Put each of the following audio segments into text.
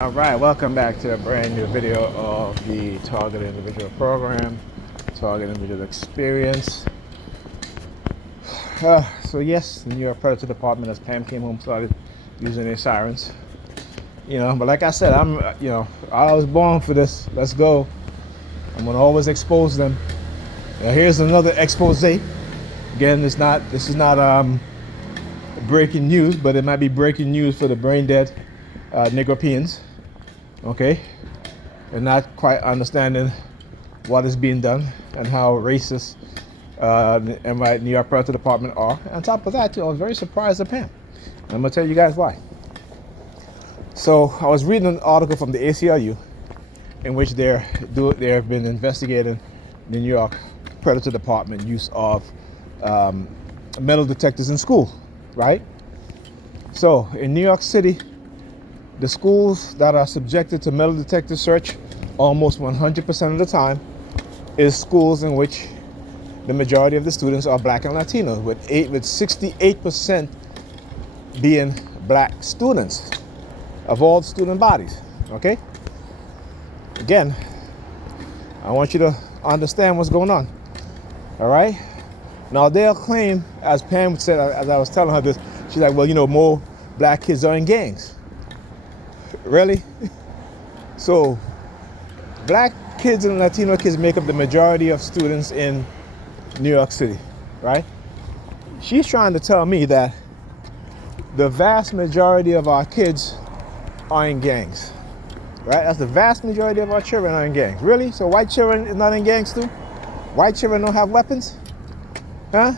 All right, welcome back to a brand new video of the Target Individual Program, Target Individual Experience. So yes, the New York Predator Department, as Pam came home, started using their sirens. But like I said, I was born for this. Let's go. I'm gonna always expose them. Now here's another expose. Again, this is not breaking news, but it might be breaking news for the brain dead Negropeans. Okay, and not quite understanding what is being done and how racist the New York Predator Department are. On top of that, too, I was very surprised at Pam. And I'm gonna tell you guys why. So I was reading an article from the ACLU in which they have been investigating the New York Predator Department use of metal detectors in school, right? So in New York City, the schools that are subjected to metal detector search almost 100% of the time is schools in which the majority of the students are Black and Latino, with 68% being Black students of all student bodies. Okay? Again, I want you to understand what's going on. All right? Now they'll claim, as Pam said, as I was telling her this, she's like, well, more Black kids are in gangs. Really? So Black kids and Latino kids make up the majority of students in New York City, right? She's trying to tell me that the vast majority of our kids are in gangs, right? That's the vast majority of our children are in gangs. Really? So white children is not in gangs too? White children don't have weapons? Huh?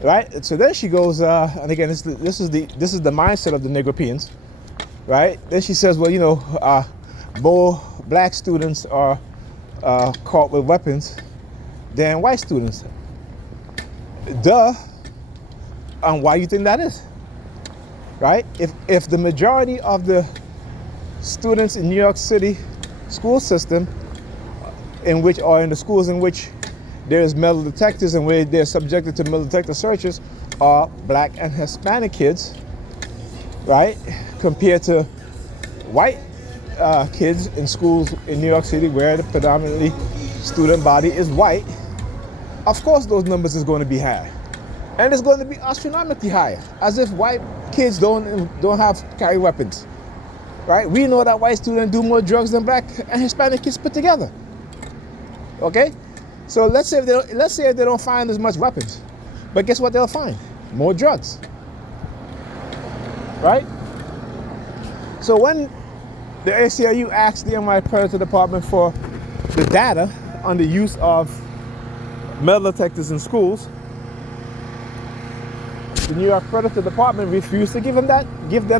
Right? So then she goes, and again, this is the mindset of the Negropeans, right? Then she says, well, more Black students are caught with weapons than white students. Duh. And why do you think that is? Right? If the majority of the students in New York City school system, in the schools in which there's metal detectors and where they're subjected to metal detector searches, are Black and Hispanic kids, right? Compared to white kids in schools in New York City where the predominantly student body is white. Of course those numbers is going to be high. And it's going to be astronomically higher, as if white kids don't carry weapons, right? We know that white students do more drugs than Black and Hispanic kids put together. Okay? So let's say if they don't find as much weapons, but guess what they'll find? More drugs, right? So when the ACLU asked the NY Predator Department for the data on the use of metal detectors in schools, the New York Predator Department refused to give them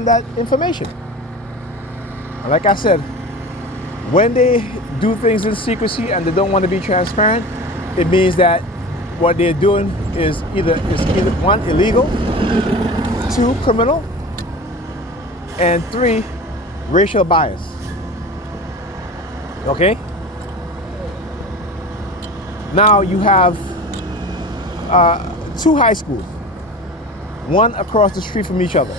that information. And like I said, when they do things in secrecy and they don't want to be transparent, it means that what they're doing is either one, illegal, two, criminal, and three, racial bias. Okay? Now you have two high schools, one across the street from each other.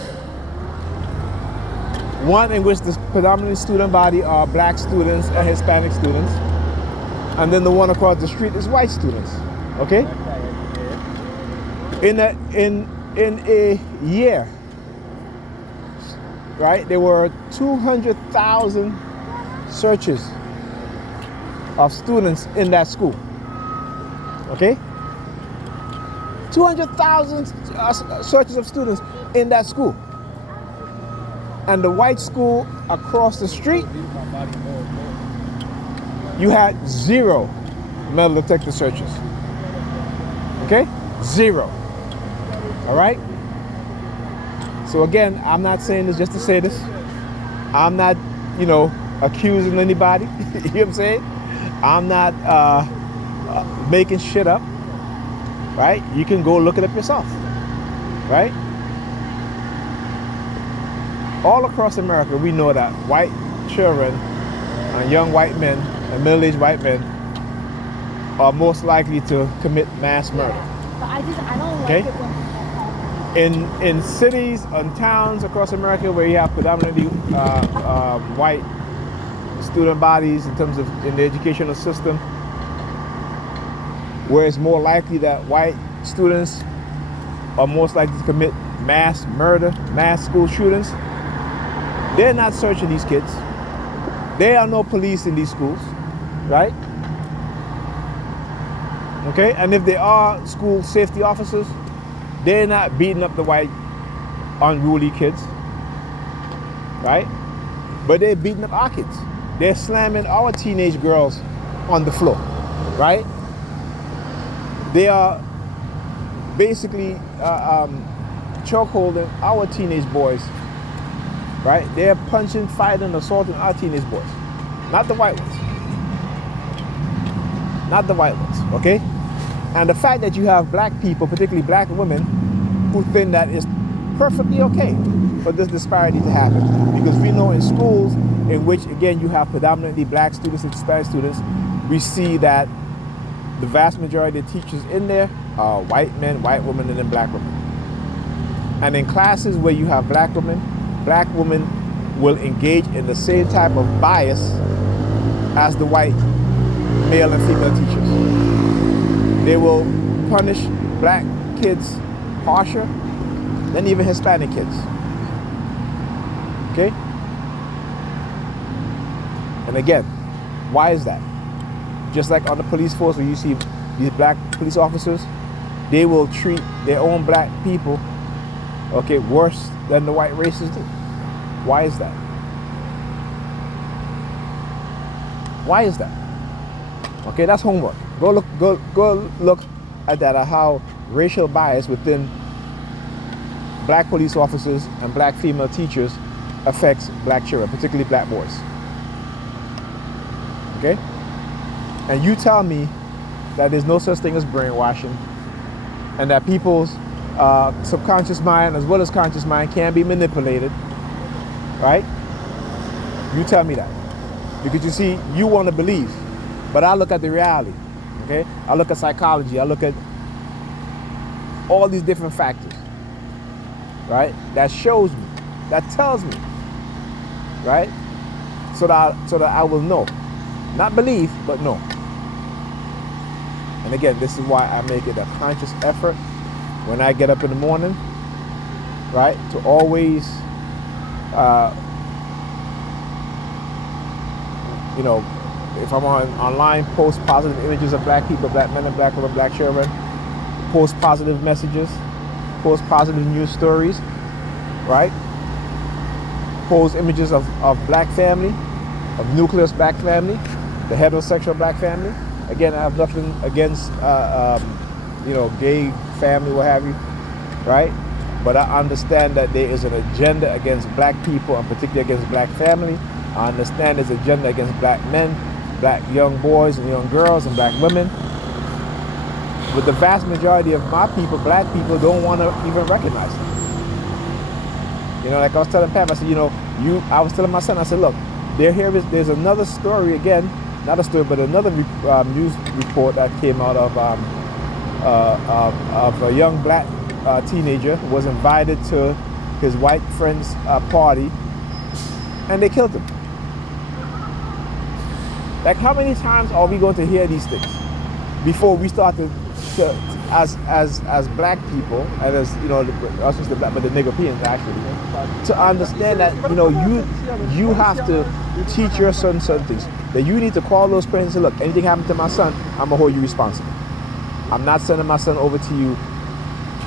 One in which the predominant student body are Black students and Hispanic students, and then the one across the street is white students. Okay? In a year, right, there were 200,000 searches of students in that school. Okay? 200,000 searches of students in that school. And the white school across the street, you had 0 metal detector searches. Okay? 0. All right? So again, I'm not saying this just to say this. I'm not, accusing anybody. You know what I'm saying? I'm not making shit up. Right? You can go look it up yourself. Right? All across America, we know that white children and young white men and middle-aged white men are most likely to commit mass murder. But I don't okay? like it when In cities and towns across America where you have predominantly white student bodies in terms of in the educational system, where it's more likely that white students are most likely to commit mass murder, mass school shootings, they're not searching these kids. There are no police in these schools, right? Okay, and if there are school safety officers, they're not beating up the white unruly kids, right? But they're beating up our kids. They're slamming our teenage girls on the floor, right? They are basically chokeholding our teenage boys, right? They're punching, fighting, assaulting our teenage boys, not the white ones. Not the white ones, okay? And the fact that you have black people, particularly black women, who think that it's perfectly okay for this disparity to happen. Because we know in schools in which, again, you have predominantly black students and Hispanic students, we see that the vast majority of teachers in there are white men, white women, and then black women. And in classes where you have black women will engage in the same type of bias as the white male and female teachers. They will punish black kids harsher than even Hispanic kids. Okay? And again, why is that? Just like on the police force where you see these black police officers, they will treat their own black people, okay, worse than the white racists do. Why is that? Why is that? Okay, that's homework. Go look at that, at how racial bias within black police officers and black female teachers affects black children, particularly black boys. Okay? And you tell me that there's no such thing as brainwashing and that people's subconscious mind as well as conscious mind can be manipulated, right? You tell me that. Because you see, you want to believe, but I look at the reality, okay? I look at psychology, I look at all these different factors, right? That shows me, that tells me, right? So that I will know. Not believe, but know. And again, this is why I make it a conscious effort when I get up in the morning, right? To always, if I'm online, post positive images of black people, black men and black women, black children, post positive messages, post positive news stories, right? Post images of black family, of nucleus black family, the heterosexual black family. Again, I have nothing against, gay family, what have you, right? But I understand that there is an agenda against black people, and particularly against black family. I understand there's an agenda against black men, black young boys and young girls, and black women. But the vast majority of my people, black people, don't want to even recognize it. Like I was telling Pam, I said, I was telling my son, I said, look, there's another story again, not a story, but another news report that came out of a young black teenager who was invited to his white friend's party, and they killed him. Like, how many times are we going to hear these things before we start to as black people, and as not just the black, but the Nigerians actually, to understand that you have to teach your son certain things. That you need to call those parents and say, look, anything happened to my son, I'm gonna hold you responsible. I'm not sending my son over to you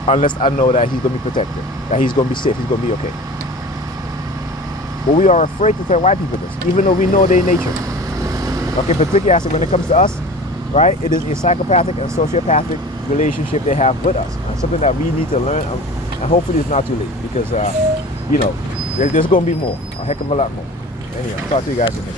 unless I know that he's gonna be protected, that he's gonna be safe, he's gonna be okay. But we are afraid to tell white people this, even though we know their nature. Okay, particularly as when it comes to us, right? It is a psychopathic and sociopathic relationship they have with us. And something that we need to learn, and hopefully it's not too late, because, there's going to be more, a heck of a lot more. Anyway, I'll talk to you guys soon.